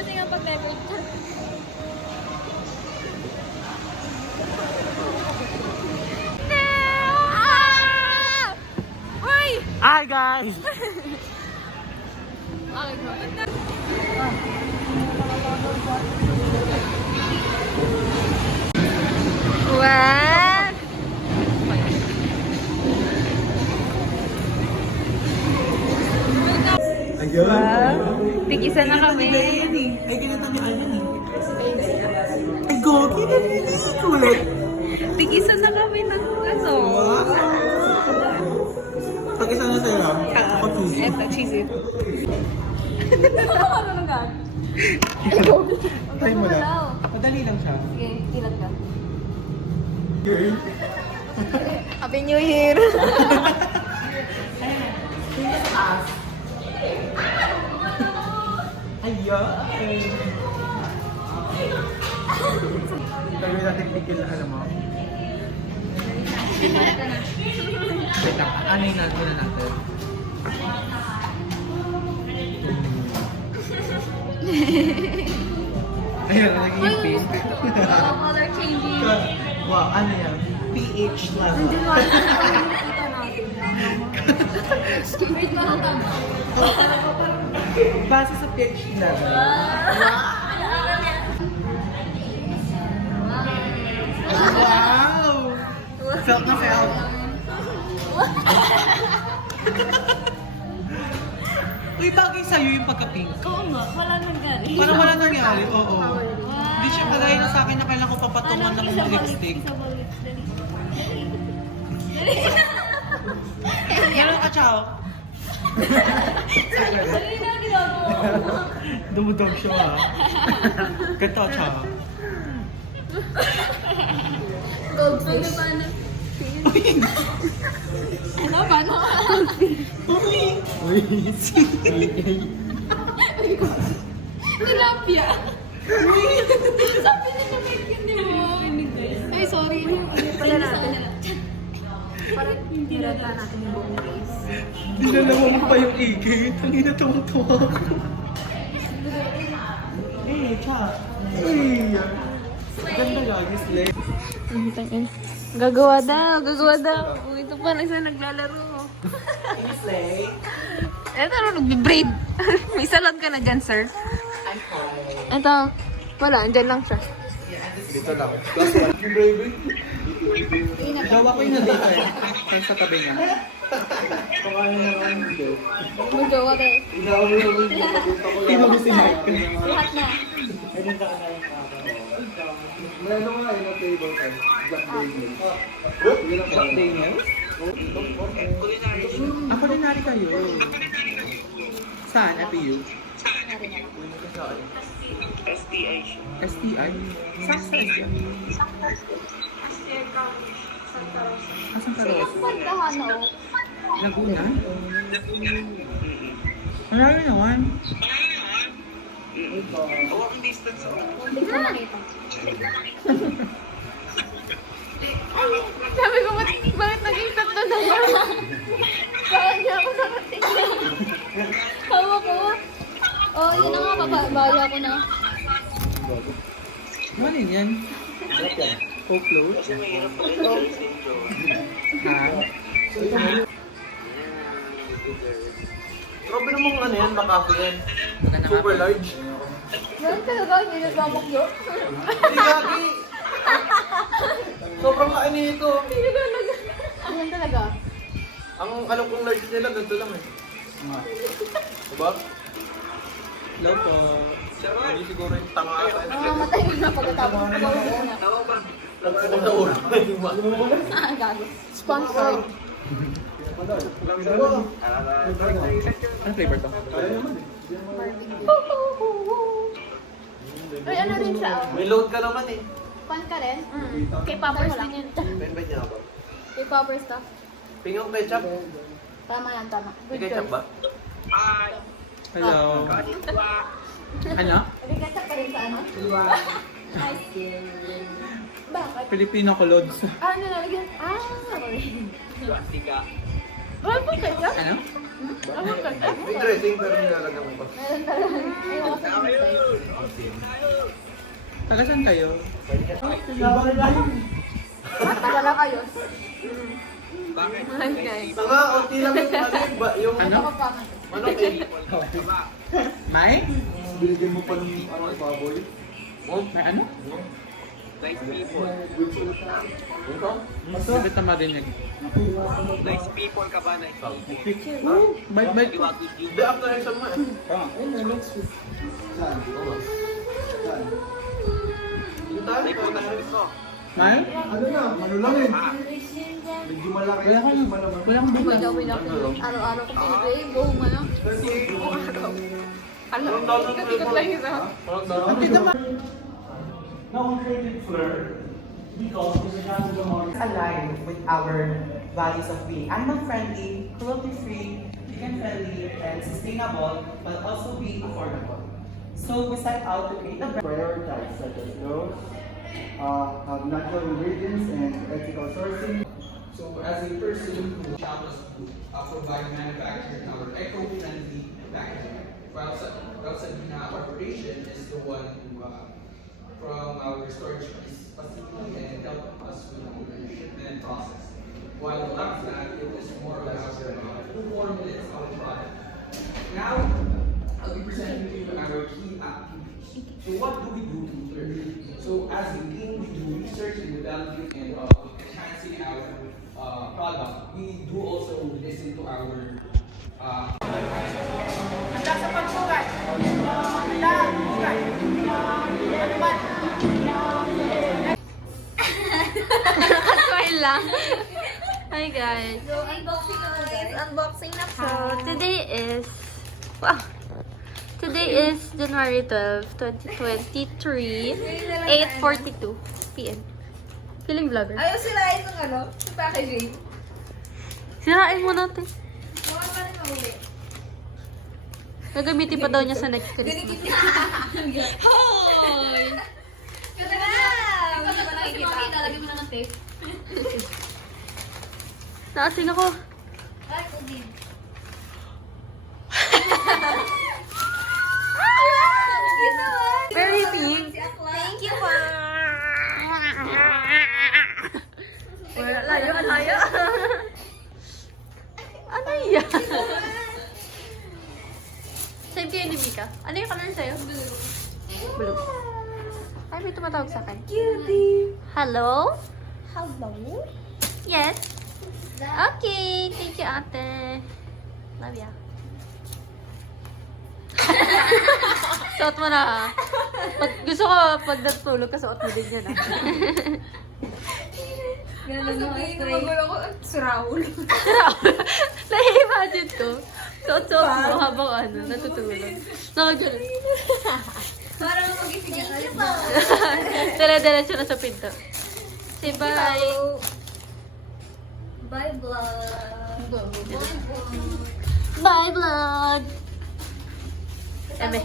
Buti nga pag-level. Hi guys! What? Wow. Tig-isa na kami. Ay, kinatamihan yan eh. Ay, gogi na kulit. Tig-isa na kami ng aso. Pag-isa na sa'yo lang. Ako cheesy. Eto, cheesy. Try mo lang. Madali lang siya. Sige, ilan ka? Girl. Happy New Year! Ayo. Gagawin natin tigil na alam mo. Wait lang, ano yung natin na natin? Ayun, naging pink. Color changing. Wow, ano yan? PH lang. Nandiyan mo. Nakikita natin. Wait mo lang tama. Base sa PH lang. Wow! Felt na felt. Uy, bagay sa'yo yung pagka-pink. Oo nga, wala nangyari. Parang wala nangyari, oo. Hindi siya kagaya na sa akin na kailangan ko papatungan ng lipstick. Gano'n ka, Chow? Dali na ginagawa. Dumudog siya, ha? Ganito, Chow. Goldfish. Paano? Ano? Paano? Uy! Tilapia. Sabi na naman yun, di mo. Ay, sorry. Pala natin. Parang hindi na natin yung buong face. Dinalawa mo pa yung ikit. Ang inatawang-tawa ko. Eh, Chow. Uy! Ganda lagi, Slay. Gagawa daw. Oh, ito pa na isa naglalaro. Slay. Eto, nagbe-braid. May salon ka na dyan, sir. Eto, wala, andyan lang siya. Dito lang. Plus one. Yung baby. Gawa ko yung nandito eh. Kaya sa tabi niya. Pakano naman hindi. Magawa ka. Tinubi si Mike. Lahat na. Meron nga yung table ka. Black Daniel. Black Daniel? Ah, culinary kayo. Saan? FEU? STI. STI? Saan sa STI? Ah, Santa Rosa. Pagkahano. Laguna? Marami naman. Walking distance ako. Hindi ko nakita. Ay, sabi ko, bakit naging tatlo na ba? Bakit niya ako nakating? Hawa ko. Oh, yun na nga, babaya ko na. Ano yan? Folklore? Ha? Grabe namang ano yan, makako yan. Super large. Yan talaga, hindi nagmamukyo. Hindi gagi. Sobrang kain nito. Hindi talaga. Yan talaga. Ang alam kong large nila, ganito lang eh. Diba? Hello po. Hindi siguro yung tanga ata. Mamamatay ko na pagkatapos. Pagkatapos ko na. Nagpupunta na ulo. Ah, gago. Sponsored. Ano flavor to? Ay, ano rin siya? May load ka naman eh. Pan ka rin? K-poppers din yun. Ben niya ako. K-poppers to. Pingong ketchup. Tama yan, tama. May ketchup ba? Hello. Ano? May ketchup pa rin sa ano? Nice. Bakit? Filipino colods. Ah, ano nalagyan? Ah, okay. Wala pong ketchup? Ano? Wala pong ketchup? May dressing pero nilalagyan ko pa. Meron talaga. Ayaw ko sa Taga saan kayo? Talaga kayo. Okay. Tanga, unti lang yung mali. Yung Ano? manok eh. May? Bilhin mo pa ng baboy. May ano? Ito? Sabit na marinig. Nice people ka ba? Nice people. Bite. Hindi, after exam mo eh. Yung tayo, Ikaw na mo. May? ano lang eh. Medyo malaki. Wala kang buka. Araw-araw ko pinipay. Buhong mo lang. Alam, ikot-ikot lang yun ah. Ang tita ma... Now we created Flirt because it's aligned with our values of being animal-friendly, cruelty-free, vegan-friendly, and sustainable, but also being affordable. So we set out to create a brand. Prioritize such as those have natural ingredients and ethical sourcing. So as a person who helps us to provide manufacturing our eco-friendly packaging, while Sabina Corporation is the one who from our storage facility and help us with the shipment process. While Laksa, it was more about who formulates our product. Now, I'll be presenting to you our key activities. So what do we do to learn? So as a team, we do research and development and enhancing our product. We do also listen to our Handa sa pagsugat. Handa, sugat. Nakasmile lang. Hi guys. So, unboxing na po guys. Unboxing na po. So, today is... Wow! Today is January 12, 2023. 8:42 p.m. Feeling vlogger. Ayaw sirain ng ano, yung packaging. Sirain mo natin. Mukha pa rin mauwi. Gagamitin pa daw niya sa next Christmas. Hoy! Ganda na! Ikaw na ba nakikita? Lagyan mo na ng tape. Naasing ako. Ay, udin. Very pink. Thank you, pa. Wala, layo, layo. Ano yan? Same kayo ni Mika. Ano yung color sa'yo? Blue. Ay, may tumatawag sa akin. Cutie. Hello? Hello? Yes? Okay. Thank you, ate. Love ya. Suot mo na ha. Gusto ko pag natulog ka, suot mo din yan ha. Ganun mo, magulo ko. Siraul. Na-imagine ko. Suot-suot mo habang ano, natutulog. Nakaganon. Parang magising ka. Thank you po. Dala-diretso na sa pinto. Say bye. Bye, vlog. Bye, vlog. Eme.